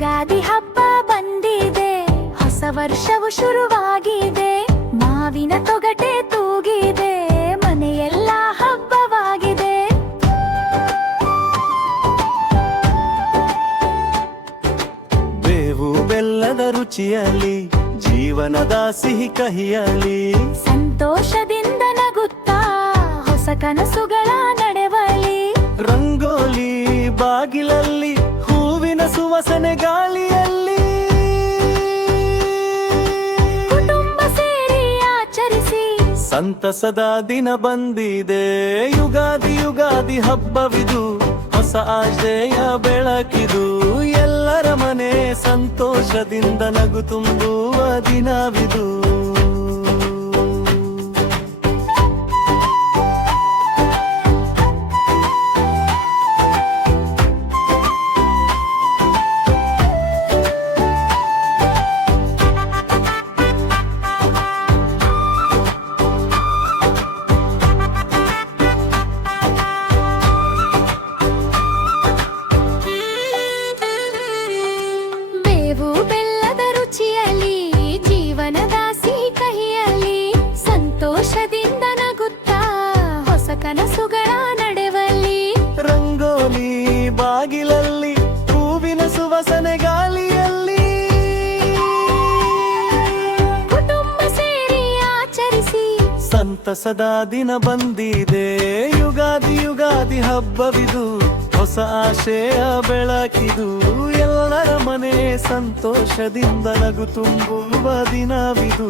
ಯುಗಾದಿ ಹಬ್ಬ ಬಂದಿದೆ, ಹೊಸ ವರ್ಷವು ಶುರುವಾಗಿದೆ. ಮಾವಿನ ತೊಗಟೆ ತೂಗಿದೆ, ಮನೆಯೆಲ್ಲ ಹಬ್ಬವಾಗಿದೆ. ಬೇವು ಬೆಲ್ಲದ ರುಚಿಯಲ್ಲಿ ಜೀವನದ ಸಿಹಿ ಕಹಿಯಲ್ಲಿ ಸಂತೋಷದಿಂದ ನಗುತ್ತಾ ಹೊಸ ಕನಸುಗಳ ನಡೆವಲಿ. ರಂಗೋಲಿ ಬಾಗಿಲಲ್ಲಿ ಹೂವಿನ ಸುವಾಸನೆ ಗಾಳಿಯಲ್ಲಿ ಕುಟುಂಬ ಸೇರಿ ಆಚರಿಸಿ ಸಂತಸದ ದಿನ ಬಂದಿದೆ. ಯುಗಾದಿ ಯುಗಾದಿ ಹಬ್ಬವಿದು, ಹೊಸ ಆಶಯ ಬೆಳಕಿದು. ಎಲ್ಲರ ಮನೆ ಸಂತೋಷದಿಂದ ನಗು ತುಂಬುವ ದಿನವಿದು. ಬೇವು ಬೆಲ್ಲದ ರುಚಿಯಲ್ಲಿ ಜೀವನದ ಸಿಹಿ ಕಹಿಯಲ್ಲಿ ಸಂತೋಷದಿಂದ ನಗುತ್ತಾ ಹೊಸ ಕನಸುಗಳ ನಡೆವಲ್ಲಿ. ರಂಗೋಲಿ ಬಾಗಿಲಲ್ಲಿ ಹೂವಿನ ಸುವಾಸನೆ ಗಾಳಿಯಲ್ಲಿ ಕುಟುಂಬ ಸೇರಿ ಆಚರಿಸಿ ಸಂತಸದ ದಿನ ಬಂದಿದೆ. ಯುಗಾದಿ ಯುಗಾದಿ ಹಬ್ಬವಿದು, ಹೊಸ ಆಶಯ ಬೆಳಕಿದು. ಎಲ್ಲರ ಮನೆ ಸಂತೋಷದಿಂದ ನಗು ತುಂಬುವ ದಿನವಿದು.